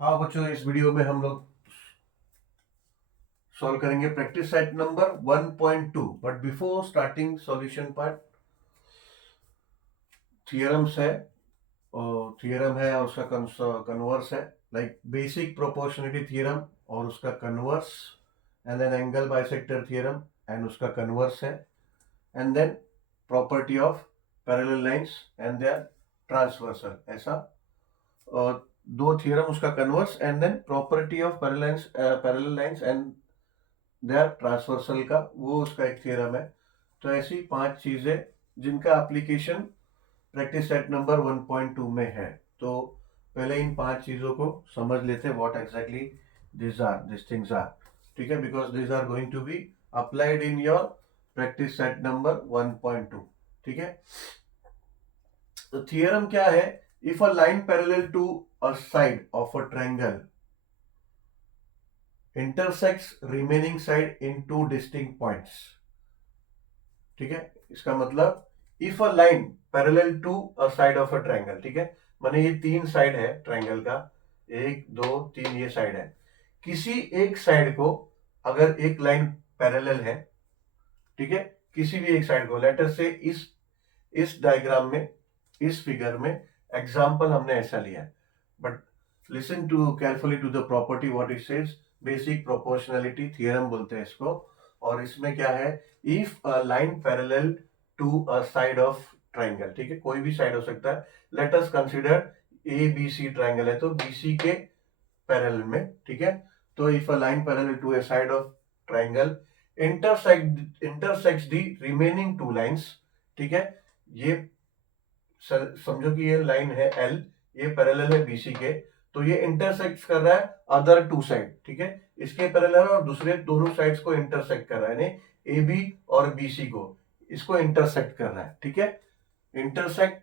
हाँ बच्चों, इस वीडियो में हम लोग सॉल्व करेंगे practice set number 1.2। But before starting solution part, theorems है और थियरम है और उसका कन्वर्स है, लाइक बेसिक प्रोपोर्शनलिटी थियरम और उसका converse, and then angle bisector theorem and उसका कन्वर्स है, and then property of parallel lines and their transversal, ऐसा। और दो थियरम उसका converse and then property of parallel lines and their transversal का, वो उसका एक थ्योरम है। तो ऐसी 5 चीजें जिनका एप्लीकेशन प्रैक्टिस सेट नंबर 1.2 में है। तो पहले इन 5 चीजों को समझ लेते हैं, what exactly this things are. ठीक है, because this are going to be applied in your practice set number 1.2। ठीक है, तो थियरम क्या है? If a line parallel to a side of a triangle intersects remaining side in two distinct points। ठीक है, इसका मतलब if a line parallel to a side of a triangle, ठीक है, माने ये 3 साइड है ट्रायंगल का, 1 2 3 ये साइड है। किसी एक साइड को अगर एक लाइन पैरेलल है, ठीक है, किसी भी एक साइड को, लेटर से इस डायग्राम में, इस फिगर में एग्जांपल हमने ऐसा लिया है, but listen to carefully to the property what it says. Basic proportionality theorem बोलते हैं इसको। और इसमें क्या है? If a line parallel to a side of triangle, ठीक है, कोई भी साइड हो सकता है। Let us consider A B C triangle है, तो बीसी के पैरेलल में, ठीक है। तो if a line parallel to a side of triangle intersects the remaining two lines, ठीक है, ये समझो कि ये लाइन है एल, ये पैरेलल है बीसी के, तो ये इंटरसेक्ट कर रहा है अदर टू साइड, ठीक है, इसके पैरेलल और दूसरे दोनों साइड्स को इंटरसेक्ट कर रहा है, यानी ए बी और बीसी को, इसको इंटरसेक्ट कर रहा है, ठीक है। इंटरसेक्ट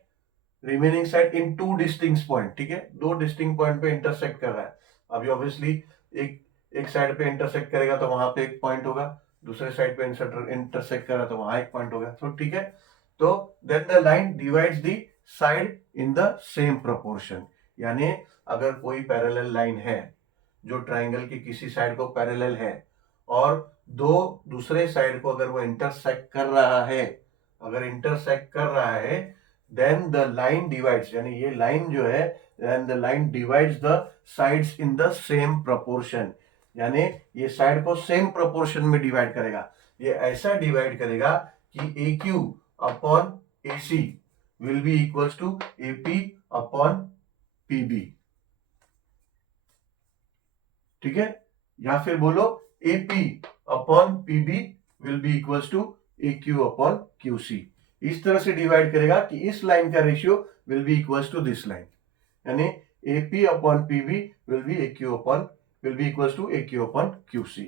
रिमेनिंग साइड इन टू डिस्टिंक्ट पॉइंट, ठीक है, दो डिस्टिंक्ट पॉइंट पे इंटरसेक्ट कर रहा है। अभी ऑब्वियसली एक एक साइड पे इंटरसेक्ट करेगा तो वहां पे एक पॉइंट होगा, दूसरे साइड पे इंटरसेक्ट कर रहा तो वहां एक पॉइंट होगा, तो ठीक है। तो then the line divides the side in the same proportion, यानी अगर कोई पैरेलल लाइन है जो ट्रायंगल की किसी साइड को पैरेलल है और दो दूसरे साइड को अगर वो इंटरसेक्ट कर रहा है, अगर इंटरसेक्ट कर रहा है, देन द लाइन डिवाइड्स, यानी ये लाइन जो है, then the line divides the sides in the same proportion, यानी ये साइड को सेम प्रोपोर्शन में डिवाइड करेगा। ये ऐसा डिवाइड करेगा कि A Q upon A C will be equals to A P upon P B, ठीक है, या फिर बोलो A P upon P B will be equals to A Q upon Q C. इस तरह से डिवाइड करेगा कि इस लाइन का ratio will be equals to this line, यानी A P upon P B will be A Q upon will be equals to A Q upon Q C,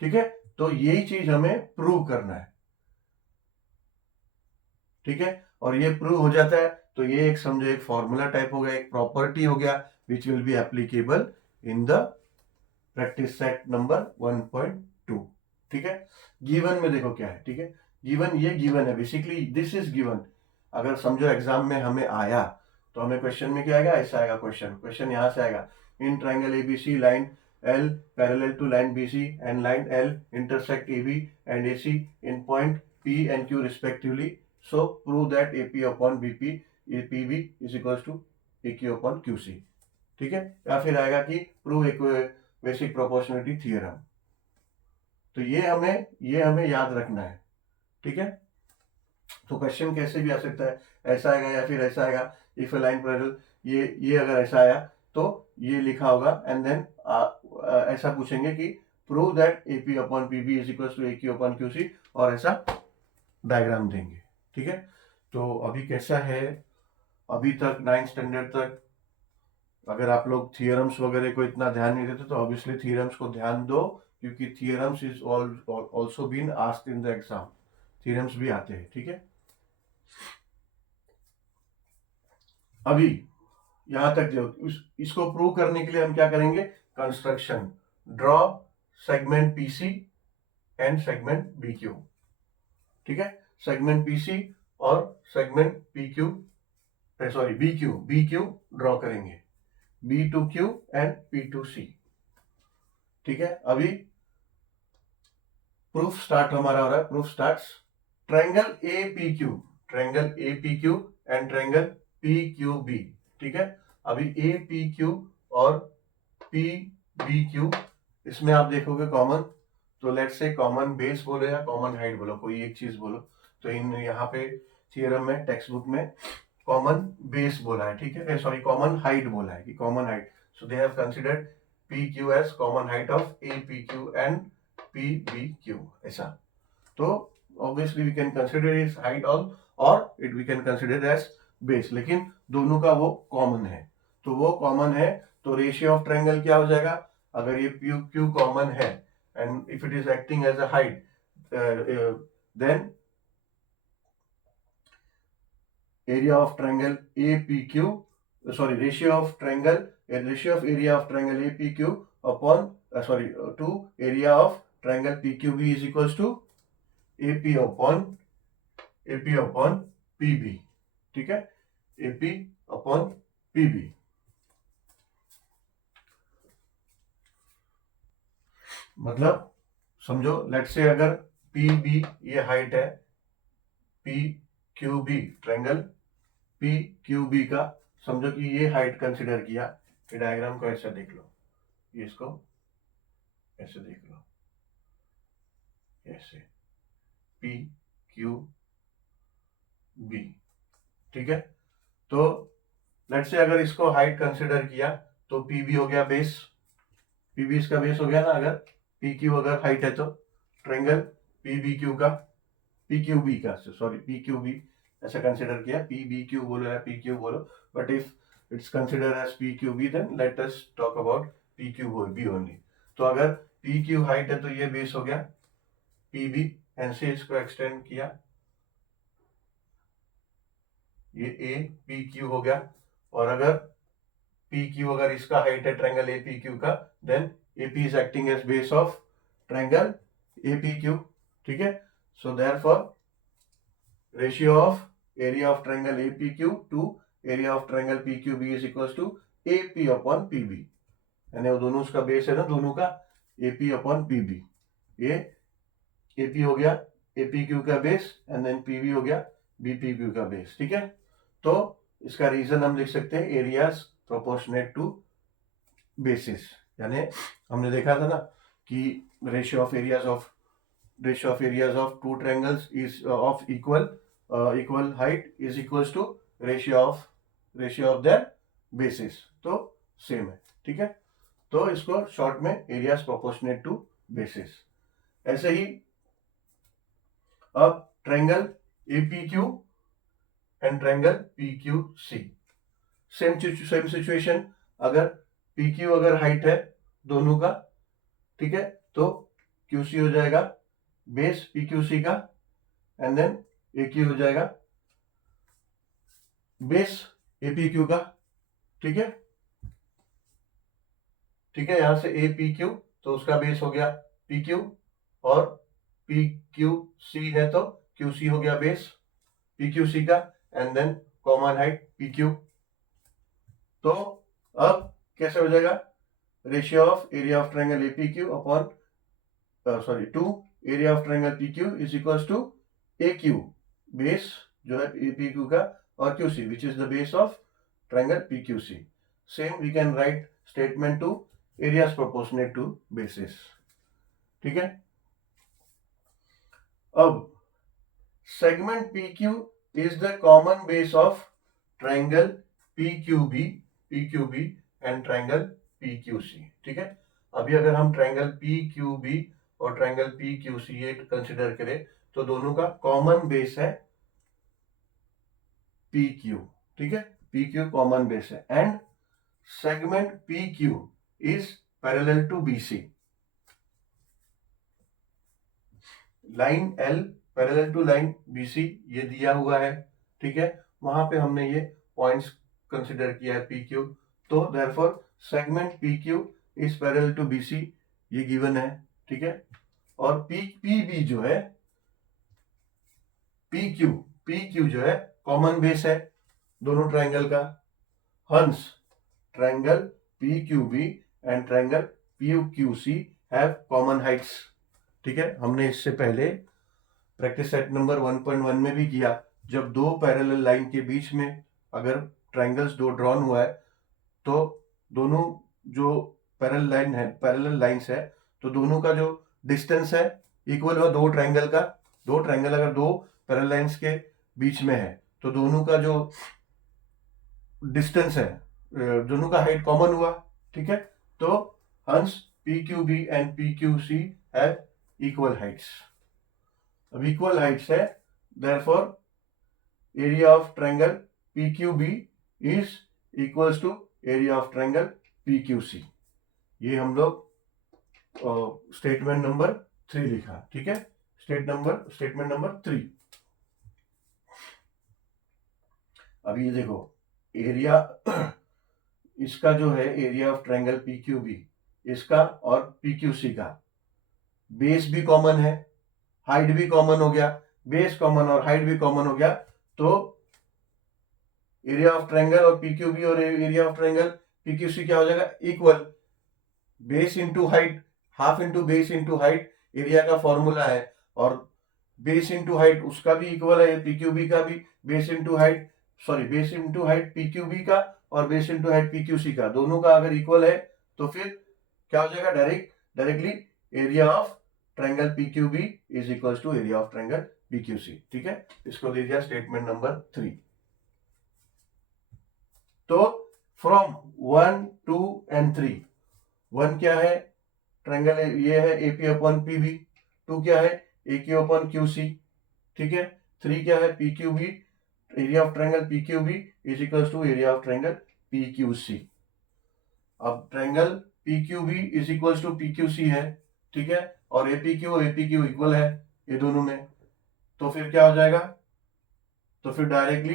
ठीक है। तो यही चीज हमें प्रूव करना है, ठीक है। और ये प्रूव हो जाता है तो ये एक समझो एक फॉर्मूला टाइप हो गया, एक प्रॉपर्टी हो गया, which will be applicable in the practice set number 1.2, ठीक है। गिवन में देखो क्या है, ठीक है, गिवन, ये गिवन है, बेसिकली दिस इज गिवन। अगर समझो एग्जाम में हमें आया तो हमें क्वेश्चन में क्या आएगा, ऐसा आएगा क्वेश्चन, क्वेश्चन यहां से आएगा, in triangle ABC line L parallel to line BC and line L intersect AB and AC in point P and Q respectively, so prove that AP upon BP PB is equal to A Q upon Q C, ठीक है। या फिर आएगा कि prove basic proportionality theorem. तो ये हमें याद रखना है, ठीक है। तो क्वेश्चन कैसे भी आ सकता है, ऐसा आएगा या फिर ऐसा आएगा, इफ ए लाइन पैरेलल, ये अगर ऐसा आया तो ये लिखा होगा, एंड देन ऐसा पूछेंगे कि prove that AP upon PB is equal to A Q upon Q C, और ऐसा डायग्राम देंगे, ठीक है। तो अभी कैसा है, अभी तक 9th स्टैंडर्ड तक अगर आप लोग थियरम्स वगैरह को इतना ध्यान नहीं देते तो ऑब्वियसली थियरम्स को ध्यान दो, क्योंकि theorems is also been asked in the exam, theorems भी आते हैं, ठीक है। अभी यहां तक जो इसको प्रूव करने के लिए हम क्या करेंगे, construction, draw segment PC and segment BQ, ठीक है, सेगमेंट पीसी और segment PQ, sorry BQ draw करेंगे। B2Q and P2C। ठीक है, अभी प्रूफ स्टार्ट हमारा हो रहा है। Proof starts triangle APQ, triangle APQ and triangle PQB। ठीक है, अभी APQ और PBQ इसमें आप देखोगे कॉमन, तो लेट्स से कॉमन बेस बोलो या कॉमन हाइट बोलो, कोई एक चीज बोलो। तो इन यहाँ पे थियरम में टेक्स्ट बुक में कॉमन बेस बोला है, ठीक है, सॉरी कॉमन हाइट बोला है कि common height. So they have considered PQ as common height of APQ and PBQ, ऐसा। तो obviously we can consider is height all और it we can consider as base, लेकिन दोनों का वो कॉमन है। तो वो कॉमन है तो रेशियो ऑफ ट्रायंगल क्या हो जाएगा, अगर ये PQ कॉमन है and if it is acting as a height, then area of triangle APQ, sorry, ratio of triangle, ratio of area of triangle APQ upon to area of triangle PQB is equals to AP upon PB। ठीक है, AP upon PB। मतलब समझो, late से अगर PB ये height है, PQB triangle PQB का, समझो कि ये हाइट कंसिडर किया। ये डायग्राम को ऐसे देख लो, ये इसको ऐसे देख लो, ऐसे PQB। ठीक है, तो लेट से अगर इसको हाइट कंसिडर किया तो PB हो गया बेस, PB इसका बेस हो गया ना। अगर PQ अगर हाइट है तो ट्रायंगल PBQ का, PQB का, सॉरी PQB ऐसा कंसिडर किया, PBQ बोलो या PQ बोलो, but if it's consider as PQB then let us talk about PQB only. तो अगर PQ हाइट है तो ये बेस हो गया PB, एंड से इसको एक्सटेंड किया, ये APQ हो गया। और अगर PQ अगर इसका हाइट है ट्रायंगल APQ का, then AP is acting as base of triangle APQ। ठीक है, so therefore ratio of area of triangle APQ to area of triangle PQB is equals to AP upon PB, यानी वो दोनों उसका base है ना, दोनों का AP upon PB। ये AP हो गया APQ का बेस एंड देन PB हो गया BPQ का बेस। ठीक है, तो इसका रीजन हम लिख सकते हैं एरियाज प्रोपोर्शनेट टू बेसिस, यानी हमने देखा था ना कि ratio of areas of two triangles is of equal height is equals to ratio of their bases, तो सेम है। ठीक है, तो इसको शॉर्ट में एरियाज प्रोपोर्शनेट टू बेसिस। ऐसे ही अब triangle APQ and triangle PQC, same situation. अगर PQ अगर हाइट है दोनों का, ठीक है, तो QC हो जाएगा बेस PQC का, एंड देन AQ हो जाएगा बेस APQ का। ठीक है, ठीक है, यहां से APQ तो उसका बेस हो गया PQ, और PQC है तो QC हो गया बेस PQC का, and then common height PQ। तो अब कैसे हो जाएगा, ratio of area of triangle APQ upon to area of triangle PQ is equals to AQ base जो है APQ का, और QC which is the base of triangle PQC। Same we can write statement to areas proportionate to bases। ठीक है, अब segment PQ is the common base of triangle PQB and triangle PQC। ठीक है, अभी अगर हम ट्रायंगल PQB और triangle PQC ये कंसिडर करें तो दोनों का कॉमन बेस है PQ। ठीक है, PQ कॉमन बेस है, and segment PQ is parallel to BC। Line L parallel to line BC ये दिया हुआ है। ठीक है, वहां पे हमने ये पॉइंट्स कंसिडर किया है PQ, तो therefore segment PQ is parallel to BC, ये गिवन है। ठीक है, और PB जो है PQ जो है कॉमन बेस है दोनों ट्रायंगल का, हंस triangle PQB and triangle PQC have common heights. ठीक है, हमने इससे पहले प्रैक्टिस सेट नंबर 1.1 में भी किया. जब दो पैरेलल लाइन के बीच में अगर ट्रायंगल्स दो ड्रॉन हुआ है तो दोनों जो पैरेलल लाइंस है तो दोनों का जो डिस्टेंस है इक्वल हुआ दो ट्रायंगल का. दो ट्रायंगल अगर दो पैरेलल लाइंस के बीच में है तो दोनों का जो डिस्टेंस है दोनों का हाइट कॉमन हुआ. ठीक है, तो hence PQB and PQC have equal heights. अब इक्वल हाइट्स है, therefore area of triangle PQB is equals to area of triangle PQC. ये हम लोग स्टेटमेंट नंबर 3 लिखा. ठीक है, स्टेटमेंट नंबर 3. अभी ये देखो एरिया इसका जो है एरिया ऑफ ट्रायंगल PQB इसका और PQC का बेस भी कॉमन है, हाइट भी कॉमन हो गया. बेस कॉमन और हाइट भी कॉमन हो गया तो एरिया ऑफ ट्रायंगल और PQB और एरिया ऑफ ट्रायंगल PQC क्या हो जाएगा? Equal. Base into height, half into base into height area का फॉर्मूला है और बेस इंटू हाइट उसका भी इक्वल है PQB का भी. बेस इंटू हाइट PQB का और बेस इंटू हाइट PQC का दोनों का अगर इक्वल है तो फिर क्या हो जाएगा? Directly area of triangle PQB is equal to area of triangle PQC. ठीक है, इसको दे दिया स्टेटमेंट नंबर 3. तो फ्रॉम 1, 2 एंड 3, 1 क्या है? ट्रायंगल ये है AP अपॉन PB. 2 क्या है? AQ upon QC. ठीक है, 3 क्या है? PQB. Area of triangle PQB is equal to area of triangle PQC. अब triangle PQB is equal to PQC है. ठीक है, और APQ और APQ इक्वल है ये दोनों में. तो फिर क्या हो जाएगा? तो फिर directly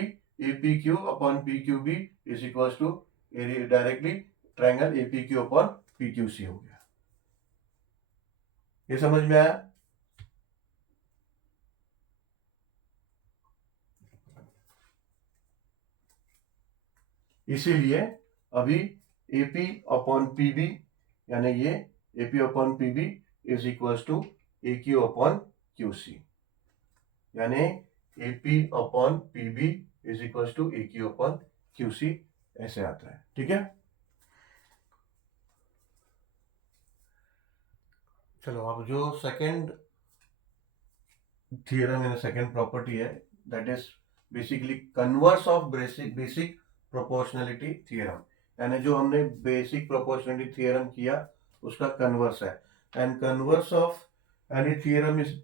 APQ upon PQB is equal to directly triangle APQ upon PQC हो गया. ये समझ में आया? इसीलिए अभी AP अपॉन PB यानी ये AP upon PB is equal to AQ upon QC यानी AP upon PB is equal to AQ upon QC ऐसे आता है. ठीक है, चलो अब जो सेकंड थियरम है, सेकंड प्रॉपर्टी है, that is basically converse of basic proportionality theorem. यानी जो हमने बेसिक प्रोपोर्शनलिटी थ्योरम किया उसका कन्वर्स है. And converse of any theorem is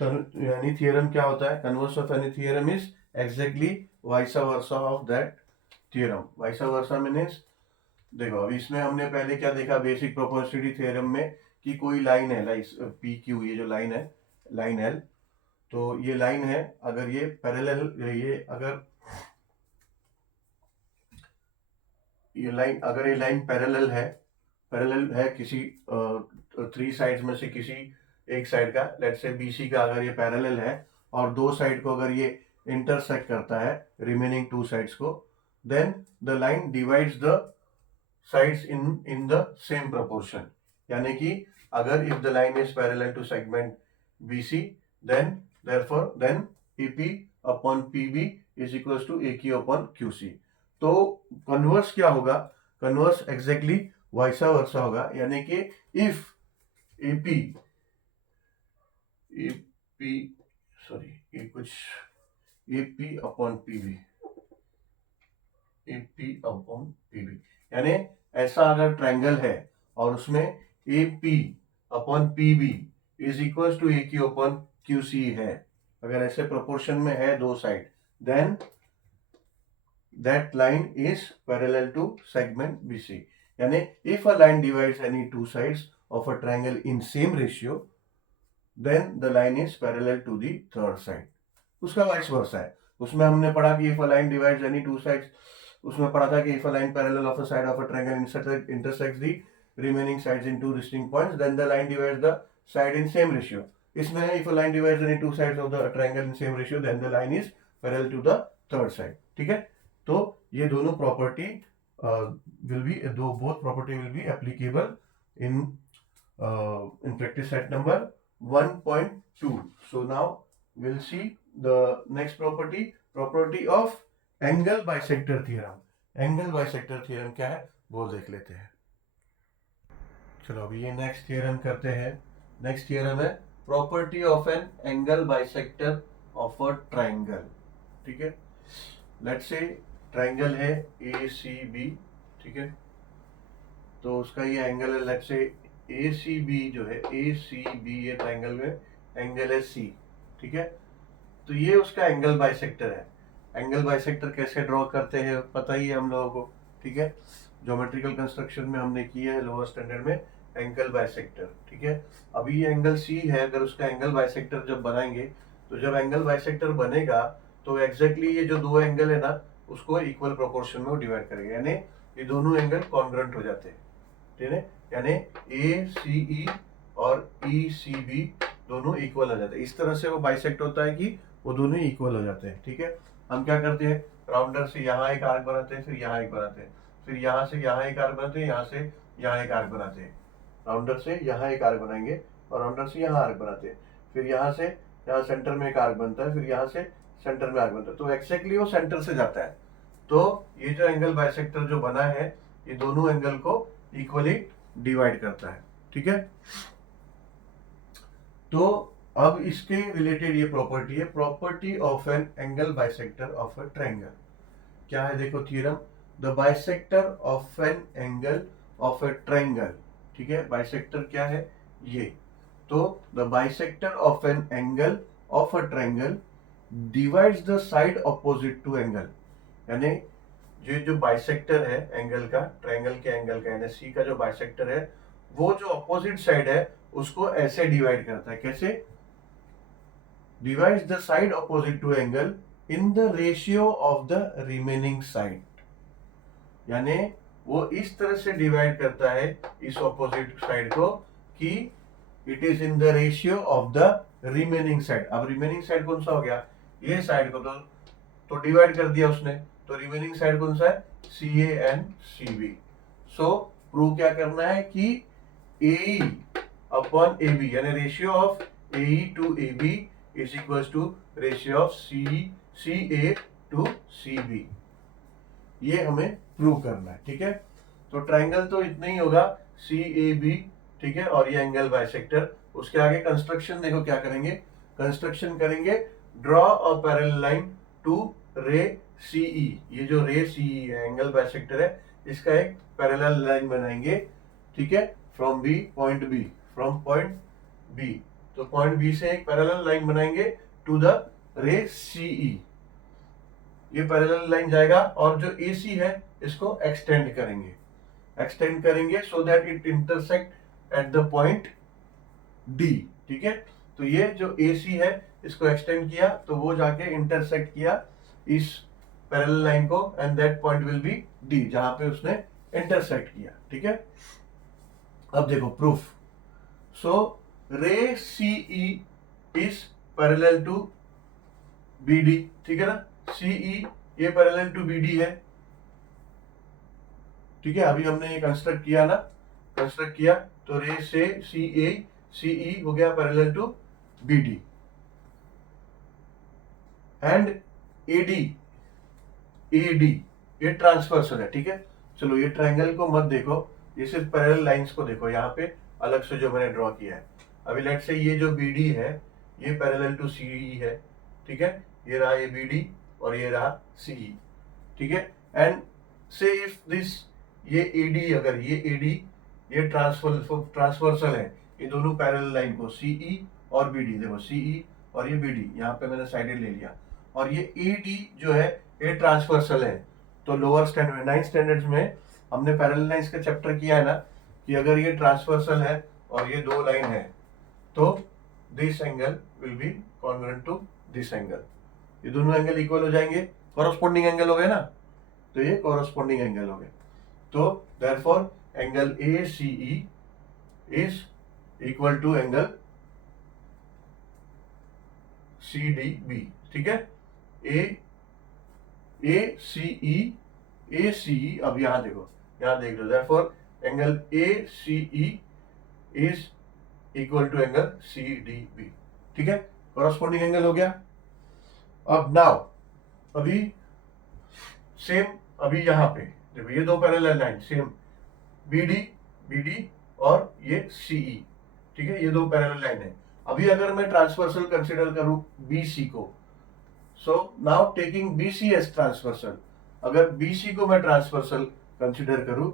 यानी थ्योरम क्या होता है? Converse of any theorem is exactly vice versa of that theorem. Vice versa means देखो अभी इसमें हमने पहले क्या देखा बेसिक प्रोपोर्शनलिटी थ्योरम में कि कोई लाइन है PQ, ये जो लाइन है लाइन L, तो ये लाइन है अगर ये पैरेलल ये लाइन पैरेलल है किसी 3 साइड्स में से किसी एक साइड का, लेट्स से BC का अगर ये पैरेलल है और दो साइड को अगर ये इंटरसेक्ट करता है रिमेनिंग 2 साइड्स को, then the line divides the sides in the same proportion. यानी कि अगर if the line is parallel to segment BC then AP upon PB is equal to AQ upon QC. तो converse क्या होगा? Converse exactly वाइसा वर्सा होगा. यानी कि if AP upon PB यानी ऐसा अगर ट्रायंगल है और उसमें AP upon PB is equal to AQ upon QC है, अगर ऐसे प्रोपोर्शन में है दो side, then that line is parallel to segment BC. यानी if a line divides any 2 sides of a triangle in same ratio then the line is parallel to the third side. उसका vice versa है. उसमें हमने पढ़ा कि if a line divides any 2 sides, उसमें पढ़ा था कि if a line parallel of a side of a triangle intersects the remaining sides in 2 distinct points then the line divides the side in same ratio. इसमें if a line divides any 2 sides of the triangle in same ratio then the line is parallel to the third side. ठीक है, तो ये दोनों property will be both property will be applicable in practice set number 1.2. So now we'll see the next property of angle bisector theorem. Angle bisector theorem क्या है वो देख लेते हैं. चलो अभी ये नेक्स्ट थ्योरम करते हैं. नेक्स्ट थ्योरम है property of an angle bisector of a triangle. ठीक है, लेट्स से ट्राइंगल है ए सी बी. ठीक है, तो उसका ये एंगल है let's say A C B जो है ए सी बी, ये ट्राइंगल में एंगल है सी. ठीक है, तो ये उसका एंगल बाइसेक्टर है. एंगल बाइसेक्टर कैसे ड्रॉ करते हैं पता ही है हम लोगों को. ठीक है, ज्योमेट्रिकल कंस्ट्रक्शन में हमने किया है लोअर स्टैंडर्ड में एंगल बाइसेक्टर. ठीक है, अभी ये एंगल सी है, अगर उसका एंगल बाइसेक्टर जब बनाएंगे तो जब एंगल बाइसेक्टर बनेगा तो एग्जैक्टली ये जो दो एंगल है ना उसको इक्वल प्रोपोर्शन में डिवाइड करेंगे, यानी ये दोनों एंगल कॉन्ग्रुएंट हो जाते हैं. ठीक है, यानी ए सी ई और ई सी बी दोनों इक्वल हो जाते हैं. इस तरह से वो बाइसेक्ट होता है कि वो दोनों इक्वल हो जाते हैं. ठीक है, हम क्या करते हैं राउंडर से यहाँ एक आर्क बनाते हैं, फिर यहाँ एक बनाते हैं, फिर यहाँ से यहाँ एक आर्क बनाते हैं, यहाँ से यहाँ एक आर्क बनाते हैं. राउंडर से यहाँ एक आर्क बनाएंगे और राउंडर से यहाँ आर्क बनाते हैं, फिर यहाँ से यहाँ सेंटर में एक आर्क बनता है, फिर यहाँ से सेंटर में आर्क बनता है. तो एक्जैक्टली वो सेंटर से जाता है. तो ये जो एंगल बाइसेक्टर जो बना है ये दोनों एंगल को इक्वली डिवाइड करता है. ठीक है, तो अब इसके रिलेटेड ये प्रॉपर्टी है property of an angle bisector of a triangle. क्या है देखो theorem, the bisector of an angle of a triangle. ठीक है, बाइसेक्टर क्या है ये, तो the bisector of an angle of a triangle divides the side opposite to angle. यानी ये जो बाइसेक्टर है एंगल का, ट्रायंगल के एंगल का यानी सी का जो बाइसेक्टर है वो जो ऑपोजिट साइड है उसको ऐसे डिवाइड करता है. कैसे, divides the side opposite to angle in the ratio of the remaining side. यानी वो इस तरह से डिवाइड करता है इस ऑपोजिट साइड को कि it is in the ratio of the remaining side. अब रिमेनिंग साइड कौन सा हो गया, ये साइड को तो डिवाइड कर दिया उसने, तो रिमेनिंग साइड कौन सा है C A and C B. So prove क्या करना है कि ए अपॉन ए बी यानी ratio of A to A B is equal to ratio of C A to C B. ये हमें प्रूव करना है. ठीक है, तो ट्रायंगल तो इतना ही होगा सी ए बी. ठीक है, और ये एंगल बाइसेक्टर. उसके आगे कंस्ट्रक्शन देखो क्या करेंगे, कंस्ट्रक्शन करेंगे draw a parallel line to ray C ई. ये जो रे सी ई है एंगल बाइसेक्टर है इसका एक पैरेलल लाइन बनाएंगे. ठीक है, from B point B, from point B. तो पॉइंट बी से एक पैरेलल लाइन बनाएंगे टू द रे सी ई. ये पैरेलल लाइन जाएगा और जो ए सी है इसको एक्सटेंड करेंगे so that it intersect at the point D. ठीक है, तो ये जो ए सी है इसको एक्सटेंड किया तो वो जाके इंटरसेक्ट किया इस पैरेलल लाइन को and that point will be D जहां पे उसने इंटरसेक्ट किया. ठीक है, अब देखो proof. So ray C E is parallel to B D. ठीक है ना, सी ई ये पैरेलल टू बी डी है. ठीक है, अभी हमने ये कंस्ट्रक्ट किया तो रे से सी ई हो गया parallel to B D and A D ये ट्रांसवर्सल है. ठीक है, चलो ये ट्रायंगल को मत देखो, ये सिर्फ पैरेलल लाइंस को देखो यहाँ पे अलग से जो मैंने ड्रॉ किया है. अभी लेट से ये जो बी डी है ये पैरेलल टू सी ई है. ठीक है, ये रहा ये बी डी और ये रहा सी ई. ठीक है, एंड से इफ दिस ये एडी, अगर ये एडी ये ट्रांसवर्सल है ये दोनों पैरेलल लाइन को सीई और बीडी. देखो सीई और ये बीडी यहाँ पे मैंने साइडेड ले लिया और ये एडी जो है ये ट्रांसवर्सल है. तो लोअर स्टैंडर्ड 9th स्टैंडर्ड्स में हमने पैरेलल लाइंस का चैप्टर किया है ना कि अगर ये ट्रांसवर्सल है और ये दो लाइन है तो this angle will be congruent to this angle. ये दोनों एंगल इक्वल हो जाएंगे, कॉरस्पॉन्डिंग एंगल हो गए ना, तो ये कॉरस्पॉन्डिंग एंगल हो गए. तो therefore angle A C E is equal to angle C D B. ठीक है, ए सी ई ACE, अब यहाँ देखो, यहाँ देख लो, therefore angle ACE is equal to angle CDB, ठीक है, कॉरस्पॉन्डिंग एंगल हो गया। अब नाउ अभी सेम, अभी यहाँ पे देखो ये दो पैरेलल लाइन सेम, BD और ये CE, ठीक है, ये दो पैरेलल लाइन है। अभी अगर मैं ट्रांसवर्सल कंसिडर करूं BC को, so now taking BC as transversal, अगर BC को मैं ट्रांसवर्सल कंसिडर करूं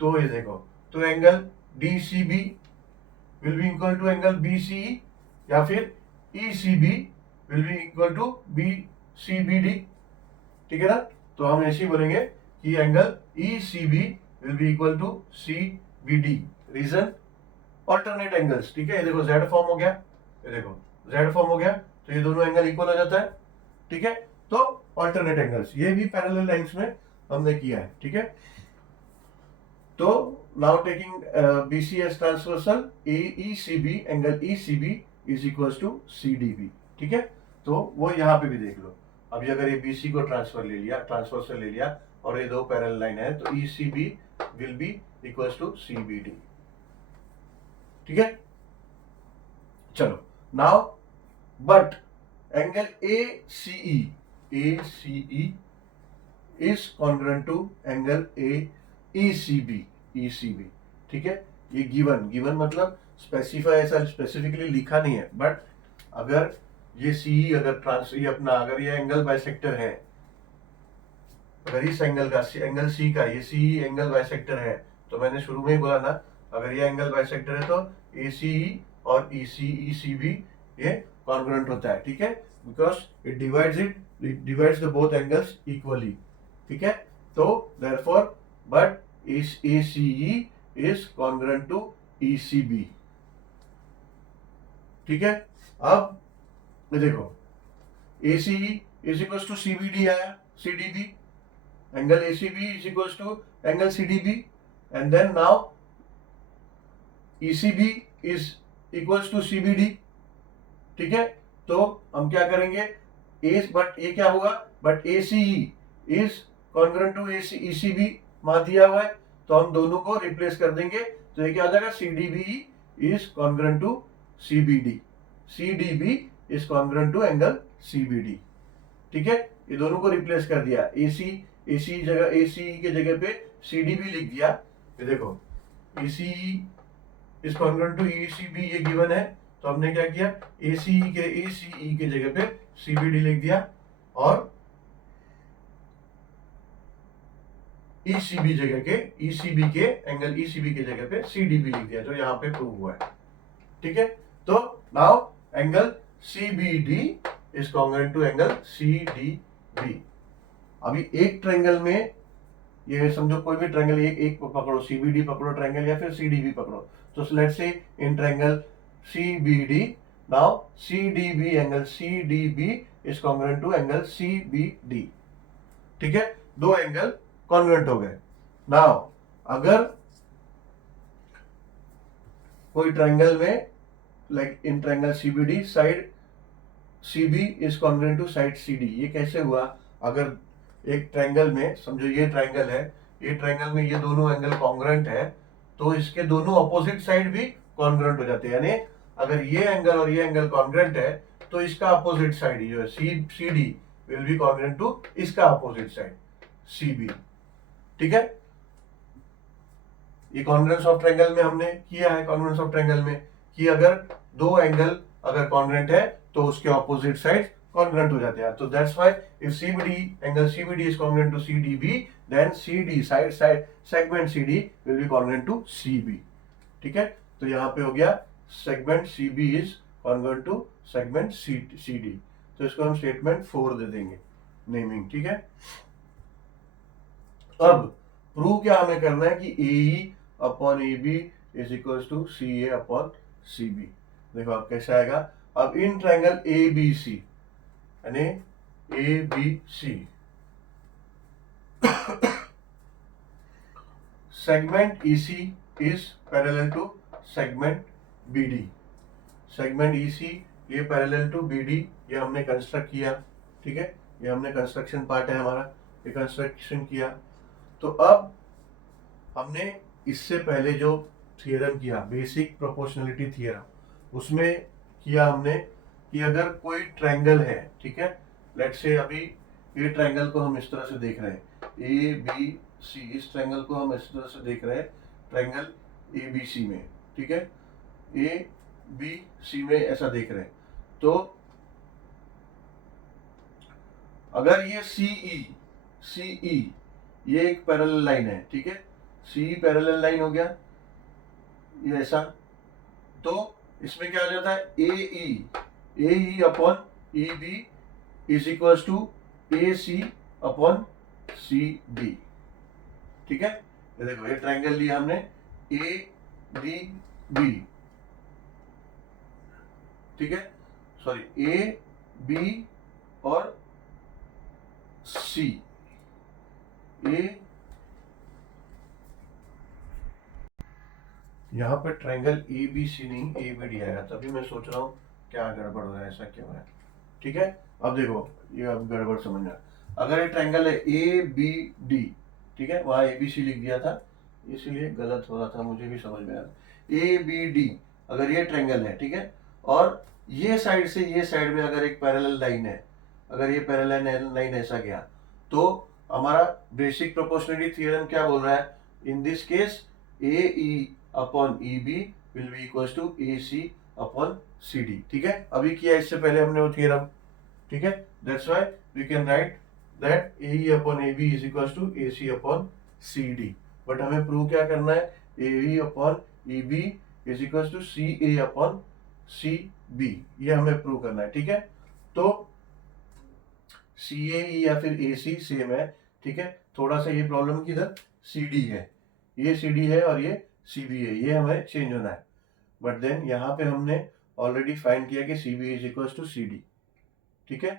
तो ये देखो, तो angle DCB will be equal to angle BCE, या फिर ECB will be equal to BCBD, ठीक है ना। तो हम ऐसे बोलेंगे कि angle ECB will be equal to CBD, reason alternate angles, ठीक है। ये देखो Z फॉर्म हो गया, ये देखो Z फॉर्म हो गया, तो ये दोनों एंगल इक्वल हो जाता है, ठीक है। तो ऑल्टरनेट एंगल्स, ये भी पैरेलल लाइंस में हमने किया है, ठीक है। तो now taking BC as transversal, AECB angle ECB is equals to CDB, ठीक है। तो वो यहाँ पे भी देख लो, अभी अगर ये BC को ट्रांसवर्सल ले लिया और ये दो पैरेलल लाइन है, तो ECB will be equals to CBD, ठीक है। चलो now but angle ACE is congruent to angle ECB, ठीक है। ये गिवन मतलब स्पेसिफाई, ऐसा स्पेसिफिकली लिखा नहीं है, बट अगर ये CE ये अपना अगर ये एंगल बाइसेक्टर है, अगर इस एंगल C का ये CE एंगल बाइसेक्टर है, तो मैंने शुरू में ही बोला ना, अगर ये एंगल बाइसेक्टर है तो ACE और ECB ये कॉन्ग्रुएंट होता है, ठीक है, because it divides the both angles equally, ठीक है। तो therefore but ACE is congruent to ECB, ठीक है। अब देखो ACE is equals to CBD आया, CDB, angle ACB is equals to angle CDB, and then now ECB is equals to CBD, ठीक है। तो हम क्या करेंगे, बट ये क्या हुआ, but ACE is congruent to ECB मान दिया हुआ है, तो हम दोनों को रिप्लेस कर देंगे, तो ये क्या हो जाएगा, CDB is congruent to CDB is congruent to angle CBD, ठीक है। ये दोनों को रिप्लेस कर दिया, ACE के जगह पे CDB लिख दिया, ये देखो ACE is congruent to ECB, ये गिवन है, तो हमने क्या किया, ACE के जगह पे CBD लिख दिया, और ECB के एंगल ECB के जगह पे CDB लिख दिया, जो यहाँ पे प्रूव हुआ है, ठीक है। तो now angle CBD is congruent to angle CDB। अभी एक ट्रायंगल में, ये समझो कोई भी ट्रायंगल एक पकड़ो, CBD पकड़ो ट्रायंगल, या फिर CDB पकड़ो, तो let's say in triangle CBD, now angle CDB is congruent to angle CBD, ठीक है। दो एंगल कॉन्ग्रुएंट हो गए। नाउ अगर कोई ट्रायंगल में, like in triangle CBD, side CB is congruent to side CD, ये कैसे हुआ, अगर एक ट्रायंगल में, समझो ये ट्रायंगल है, ये ट्रायंगल में ये दोनों एंगल कॉन्ग्रुएंट है, तो इसके दोनों अपोजिट साइड भी कॉन्ग्रुएंट हो जाते हैं, यानी अगर ये एंगल और ये एंगल कॉन्ग्रुएंट है, तो इसका अपोजिट साइड जो है CD will be congruent to इसका अपोजिट साइड CB, ठीक है। ये कॉन्ग्रुएंस ऑफ ट्रायंगल में हमने किया है, कॉन्ग्रुएंस ऑफ ट्रायंगल में कि अगर दो एंगल अगर कॉन्ग्रुएंट है तो उसके ऑपोजिट साइड कॉन्ग्रुएंट हो जाते हैं, तो that's why if angle CBD is congruent to CDB, then CD side segment CD will be congruent to CB, ठीक है। तो यहाँ पे हो गया segment CB is congruent to segment CD, तो इसको हम स्टेटमेंट 4 दे देंगे नेमिंग, ठीक है। अब प्रूव क्या हमें करना है कि AE upon AB is equal to CA upon CB। देखो अब कैसे आएगा, अब इन ट्रायंगल ABC, यानी ABC segment EC is parallel to segment BD, segment EC ये पैरेलल टू BD, ये हमने कंस्ट्रक्ट किया, ठीक है, ये हमने कंस्ट्रक्शन पार्ट है हमारा, ये कंस्ट्रक्शन किया। तो अब हमने इससे पहले जो थियरम किया, बेसिक प्रोपोर्शनलिटी थियरम, उसमें किया हमने कि अगर कोई ट्रायंगल है, ठीक है, लेट्स से अभी ये ट्रायंगल को हम इस तरह से देख रहे हैं, ए बी सी, इस ट्रायंगल को हम इस तरह से देख रहे हैं, ट्रायंगल ए बी सी में, ठीक है, ए बी सी में ऐसा देख रहे हैं। तो अगर ये सीई ये एक पैरेलल लाइन है, ठीक है, सी पैरेलल लाइन हो गया ये ऐसा, तो इसमें क्या हो जाता है, A E upon E B is equal to A C upon C D, ठीक है। ये देखो, ये ट्रायंगल लिया हमने ए डी बी, ठीक है, सॉरी ए बी और सी, ए, यहाँ पे ट्रायंगल ए बी सी नहीं ए बी डी आएगा, तभी मैं सोच रहा हूँ क्या गड़बड़ हो रहा है, ऐसा क्यों है, ठीक है। अब देखो, ये अब गड़बड़ समझना, अगर ये ट्रायंगल है ए बी डी, ठीक है, वहाँ ए बी सी लिख दिया था इसलिए गलत हो रहा था, मुझे भी समझ में आया, ए बी डी अगर ये ट्रायंगल है, ठीक है, और ये साइड से ये साइड में अगर एक पैरेलल लाइन है, अगर ये पैरेलल लाइन ऐसा गया, तो हमारा बेसिक प्रोपोर्शनलिटी थ्योरम क्या बोल रहा है, in this case A E upon E B will be equal to A C upon C D, ठीक है। अभी किया इससे पहले हमने वो थ्योरम, ठीक है, that's why we can write that A E upon A B is equal to A C upon C D, but हमें प्रूव क्या करना है, A E upon E B is equal to C A upon C B, ये हमें prove करना है, ठीक है। तो सी ए या फिर ए सी सेम है, ठीक है, थोड़ा सा ये प्रॉब्लम किधर, सी डी है, ये सी डी है और ये सी बी है, ये हमें चेंज होना है, बट देन यहाँ पे हमने ऑलरेडी फाइंड किया कि C B is equal to C D, ठीक है,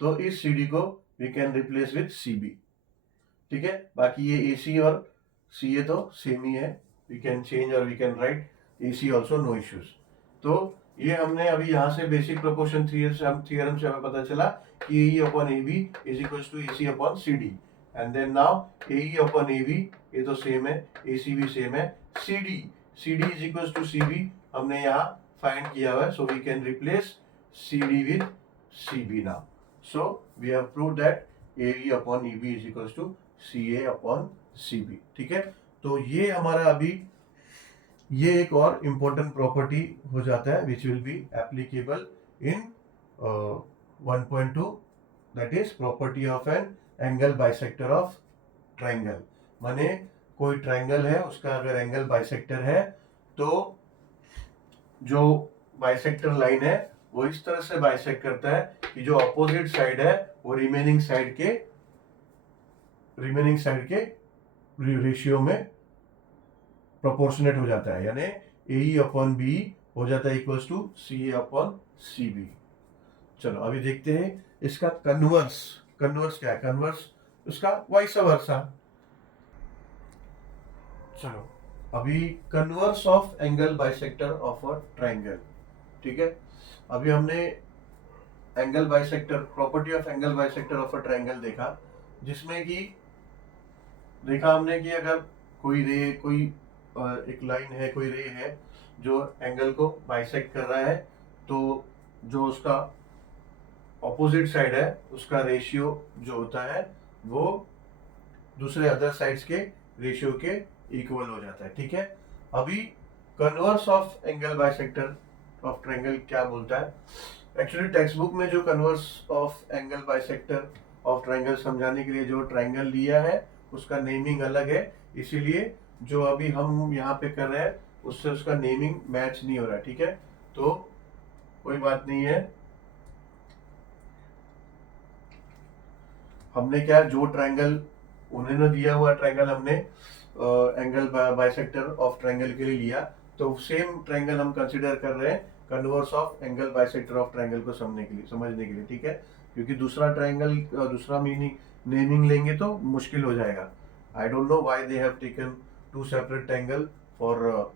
तो इस सी डी को we can replace with C B, ठीक है। बाकी ये ए सी और सी ए तो सेम ही है, वी कैन चेंज और we can write A C also, no issues. तो ये हमने अभी यहाँ से बेसिक प्रोपोर्शन थ्योरम से हमें पता चला कि A E upon A B is equal to A C upon C D, and then now A E upon A B ये तो सेम है, ए सी भी सेम है, C D is equal to C B हमने यहाँ find किया हुआ है, so we can replace C D with C B now, so we have proved that A E upon E B is equal to C A upon C B, ठीक है। तो ये हमारा अभी ये एक और इम्पोर्टेंट प्रॉपर्टी हो जाता है which will be applicable in 1.2, that is property of an angle bisector of triangle. माने कोई ट्रायंगल है, उसका अगर एंगल बाइसेक्टर है तो जो बाइसेक्टर लाइन है वो इस तरह से बाइसेक्ट करता है कि जो अपोजिट साइड है वो रिमेनिंग साइड के रेशियो में प्रोपोर्शनेट हो जाता है, यानी ए ई अपॉन बी हो जाता है equal to C A upon C B. चलो अभी देखते हैं इसका कन्वर्स क्या है, कन्वर्स उसका वाइस वर्सा। चलो अभी converse of angle bisector of a triangle, ठीक है। अभी हमने angle bisector, property of angle bisector of a triangle देखा, जिसमें कि देखा हमने कि अगर कोई एक लाइन है, कोई रे है जो एंगल को बाइसेक्ट कर रहा है, तो जो उसका ऑपोजिट साइड है उसका रेशियो जो होता है वो दूसरे अदर साइड्स के रेशियो के इक्वल हो जाता है, ठीक है। अभी converse of angle bisector of triangle क्या बोलता है, एक्चुअली टेक्स्ट बुक में जो converse of angle bisector of triangle समझाने के लिए जो ट्रायंगल लिया है उसका नेमिंग अलग है, इसीलिए जो अभी हम यहाँ पे कर रहे हैं उससे उसका नेमिंग मैच नहीं हो रहा है, ठीक है। तो कोई बात नहीं है, हमने क्या जो ट्रायंगल उन्होंने दिया हुआ ट्रायंगल हमने एंगल बाइसेक्टर ऑफ ट्रायंगल के लिए लिया, तो सेम ट्रायंगल हम कंसीडर कर रहे हैं converse of angle bisector of triangle को समझने के लिए, ठीक है। क्योंकि दूसरा ट्रायंगल दूसरा मीनिंग नेमिंग लेंगे तो मुश्किल हो जाएगा। I don't know why they have taken two separate triangle for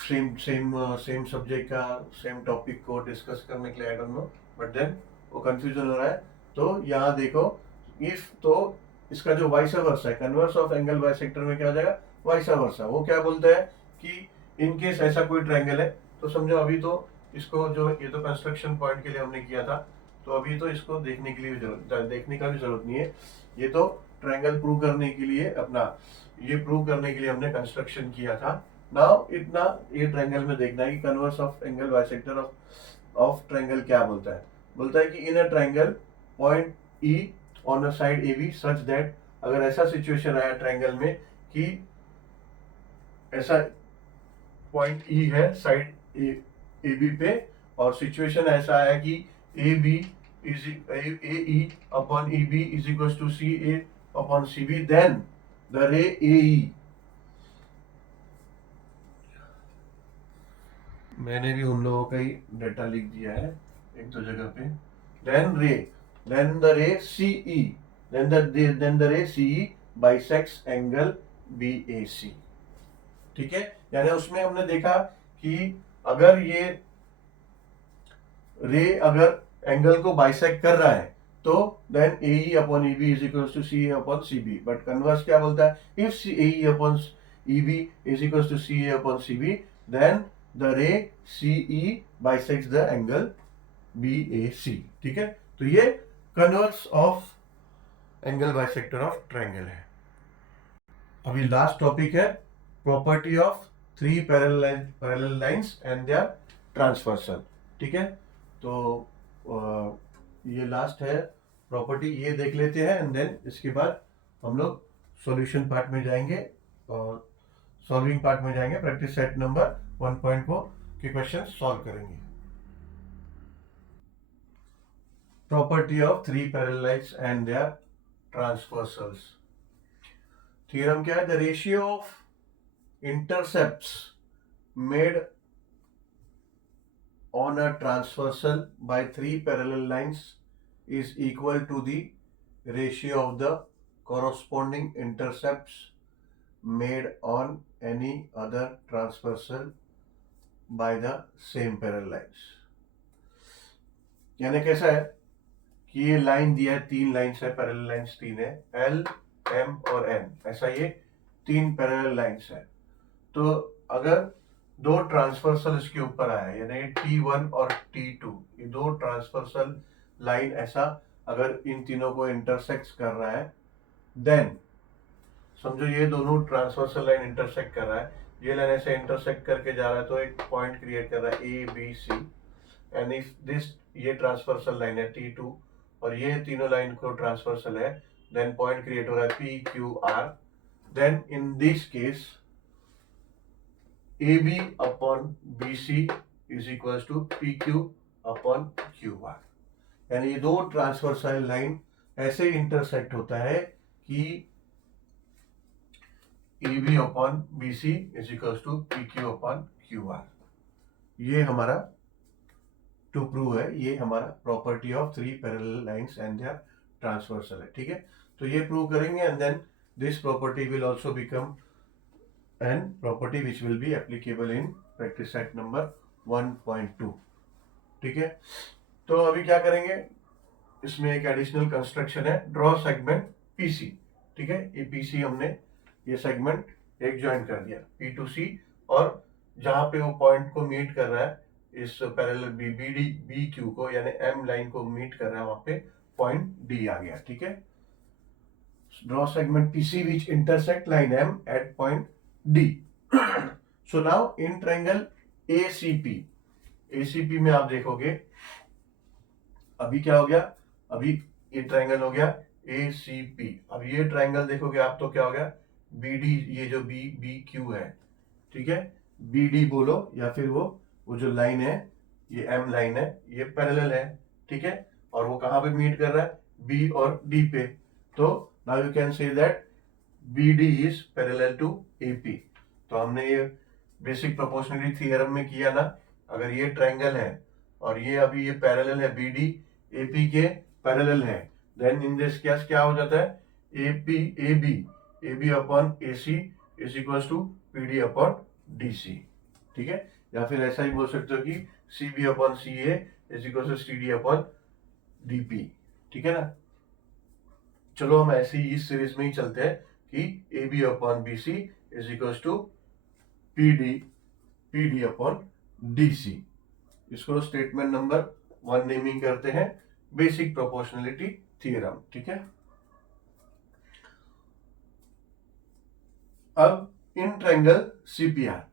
same subject का सेम टॉपिक को डिस्कस करने के लिए, I don't know, but then वो कंफ्यूजन हो रहा है। तो यहाँ देखो, इफ तो इसका जो वाइस वर्सा है, कन्वर्स ऑफ एंगल बाइसेक्टर में क्या हो जाएगा, वाइस वर्सा। वो क्या बोलता है कि इन केस ऐसा कोई ट्रायंगल है, तो समझो अभी तो इसको जो ये तो कंस्ट्रक्शन पॉइंट के लिए हमने किया था, तो अभी तो इसको देखने के लिए देखने का भी जरूरत नहीं है। ये तो ट्रायंगल प्रूव करने के लिए अपना ये प्रूव करने के लिए हमने कंस्ट्रक्शन किया था। नाउ इतना ये ट्रायंगल में देखना है कि converse of angle bisector of triangle क्या बोलता है। बोलता है कि in a triangle point E on a side A B such that, अगर ऐसा सिचुएशन आया ट्रायंगल में कि ऐसा पॉइंट ई है साइड ए बी पे, और सिचुएशन ऐसा आया कि A B is A E upon E B is equal to C A upon C B, then the ray A ई, मैंने भी उन लोगों का ही डेटा लिख दिया है एक दो जगह पे, then the ray C E, then the ray C E bisects angle B A C. ठीक है, यानी उसमें हमने देखा कि अगर ये रे अगर एंगल को बाइसेक्ट कर रहा है तो then A E upon E B is equal to C A upon C B. But converse क्या बोलता है, if A E upon E B is equal to C A upon C B, then the ray C E bisects the angle B A C. ठीक है, तो ये converse of angle bisector of triangle है। अभी last topic है property of three parallel lines and their transversal. ठीक है, तो ये लास्ट है प्रॉपर्टी, ये देख लेते हैं एंड देन इसके बाद हम लोग सॉल्यूशन पार्ट में जाएंगे और सॉल्विंग पार्ट में जाएंगे। प्रैक्टिस सेट नंबर 1.4 के क्वेश्चन सॉल्व करेंगे। Property of three parallel lines and their transversals. Theorem क्या है, the ratio of intercepts made on a transversal by three parallel lines is equal to the ratio of the corresponding intercepts made on any other transversal by the same parallel lines। यानी कैसा है कि ये line दिया है, तीन lines है, parallel lines तीन है, एल एम और एन, ऐसा ये तीन पैरेलल लाइंस है। तो अगर दो ट्रांसवर्सल इसके ऊपर आया, यानी T1 और T2, ये दो ट्रांसवर्सल लाइन ऐसा अगर इन तीनों को इंटरसेक्ट कर रहा है, देन समझो ये दोनों ट्रांसवर्सल लाइन इंटरसेक्ट कर रहा है, ये लाइन ऐसे इंटरसेक्ट करके जा रहा है तो एक पॉइंट क्रिएट कर रहा है A B C, and if this ये ट्रांसवर्सल लाइन है T2 और ये तीनों लाइन को ट्रांसवर्सल है, देन पॉइंट क्रिएट हो रहा है P Q R, then in this case AB upon BC is equals to PQ upon QR। यानी ये दो ट्रांसवर्सल लाइन ऐसे इंटरसेक्ट होता है कि AB upon BC is equals to PQ upon QR। ये हमारा टू प्रूव है, ये हमारा property of three parallel lines and their transversal है। ठीक है, तो ये प्रूव करेंगे and then this property will also become and property which will be applicable in practice set number 1.2। ठीक है, तो अभी क्या करेंगे, इसमें एक एडिशनल कंस्ट्रक्शन है, ड्रॉ सेगमेंट पीसी। ठीक है, ये पीसी हमने ये सेगमेंट एक ज्वाइन कर दिया पी टू सी, और जहां पे वो पॉइंट को मीट कर रहा है इस parallel B B D B Q को, यानी एम लाइन को मीट कर रहा है, वहां पे पॉइंट डी आ गया। ठीक है, draw segment PC which intersect line M at point D। So now in triangle ACP में आप देखोगे अभी क्या हो गया, अभी ये ट्रायंगल हो गया ACP। अब ये ट्रायंगल देखोगे आप तो क्या हो गया BD, ये जो BQ है, ठीक है, BD बोलो या फिर वो जो लाइन है ये M लाइन है, ये पैरेलल है। ठीक है, और वो कहाँ पे मीट कर रहा है, B और D पे। तो now you can say that BD is parallel to AP। तो हमने ये बेसिक प्रोपोर्शनलिटी थ्योरम में किया ना, अगर ये ट्रायंगल है और ये अभी ये पैरेलल है, BD AP के पैरेलल है, देन इन दिस केस क्या हो जाता है, AB upon AC is equal to PD upon DC। ठीक है, या फिर ऐसा ही बोल सकते हो कि CB upon CA is equal to CD upon DP। ठीक है ना, चलो हम ऐसे ही इस सीरीज में ही चलते हैं कि A B upon B C is equal to P D upon D C. इसको स्टेटमेंट नंबर 1 नेमिंग करते हैं, बेसिक प्रोपोर्शनलिटी थ्योरम। ठीक है, अब इन ट्रायंगल सीपीआर,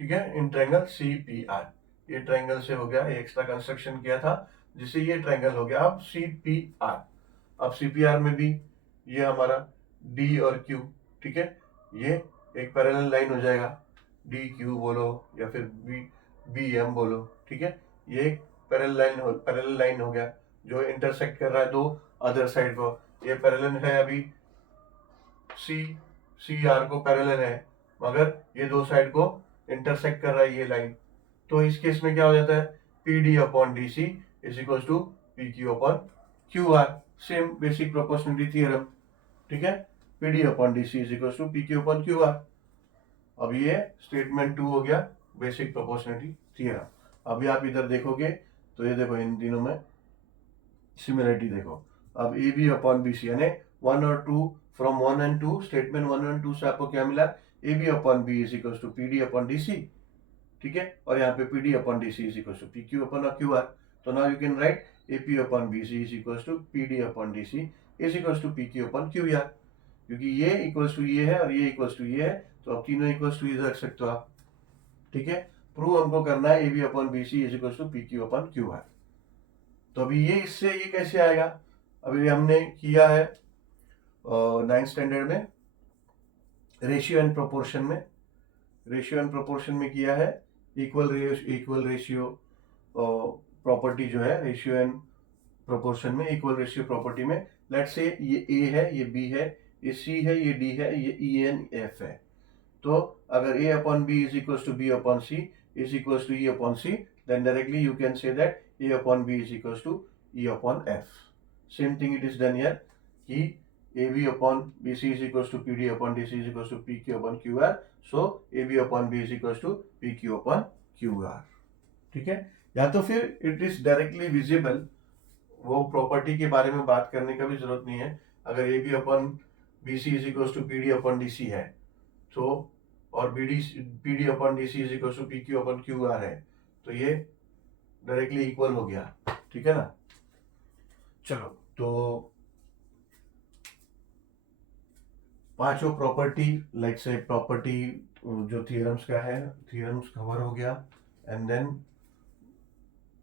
ठीक है, इन ट्रायंगल सीपीआर, ये ट्रायंगल से हो गया, एक्स्ट्रा कंस्ट्रक्शन किया था जिससे ये ट्रायंगल हो गया। अब सीपीआर, अब सीपीआर में भी ये हमारा डी और क्यू, ठीक है, ये एक पैरेलल लाइन हो जाएगा, डी क्यू बोलो या फिर बी एम बोलो, ठीक है, ये एक पैरेलल लाइन हो गया जो इंटरसेक्ट कर रहा है दो अदर साइड को। ये पैरेलल है, अभी सी आर को पैरेलल है, मगर ये दो साइड को इंटरसेक्ट कर रहा है ये लाइन। तो इस केस में क्या हो जाता है, P D upon D C is equal to P Q upon Q R, same basic proportionality theorem. ठीक है, P D upon D C is equal to P Q upon Q R. अब ये statement 2 हो गया, basic proportionality theorem. अभी आप इधर देखोगे तो ये देखो इन तीनों में सिमिलरिटी देखो। अब A B upon B C यानी 1 और 2, फ्रॉम 1 एंड 2, स्टेटमेंट 1 एंड 2 से आपको क्या मिला, A B upon B is equal to P D upon D C. ठीक है, और यहाँ पे P D upon D C is equal to P Q upon Q R. तो now you can write A P upon B C is equal to P D upon D C is equal to P Q upon Q R, क्योंकि ये equals to ये है और ये equals to ये है, तो अब तीनों इक्वल्स टू इधर रख सकते हो आप। ठीक है, प्रूव हमको करना है A B upon B C is equal to P Q upon Q R. तो अभी ये इससे ये कैसे आएगा, अभी हमने किया है 9th स्टैंडर्ड में रेशियो एंड प्रोपोर्शन में, रेशियो एंड प्रोपोर्शन में किया है इक्वल रेशियो प्रॉपर्टी जो है, रेशियो एंड प्रोपोर्शन में इक्वल रेशियो प्रॉपर्टी में, लेट्स से ये ए है, ये बी है, ये सी है, ये डी है, ये ई एन एफ है। तो अगर A upon B is equal to B upon C is equal to E upon C, then directly you can say that A upon B is equal to E upon F. Same thing it is done here कि A B upon B C is equal to P D upon D C is equal to P Q upon Q R, so A B upon B is equal to P Q upon Q are. ठीक है, या तो फिर it is directly visible, वो property के बारे में बात करने का भी जरूरत नहीं है। अगर A B upon B C is equal to P D upon D C है, तो और P D upon D C is equal to P Q upon Q R है, तो ये डायरेक्टली इक्वल हो गया। ठीक है ना, चलो तो पांचों प्रॉपर्टी, लाइक से प्रॉपर्टी जो थियरम्स का है, थियरम्स कवर हो गया। And then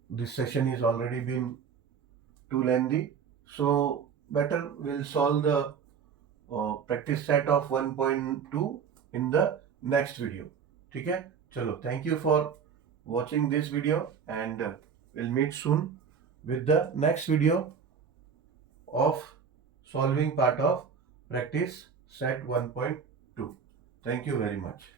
this session is already been too lengthy, so better we'll solve the practice set of 1.2 in the next video. ठीक है, चलो, thank you for watching this video and we'll meet soon with the next video of solving part of practice set 1.2. Thank you very much.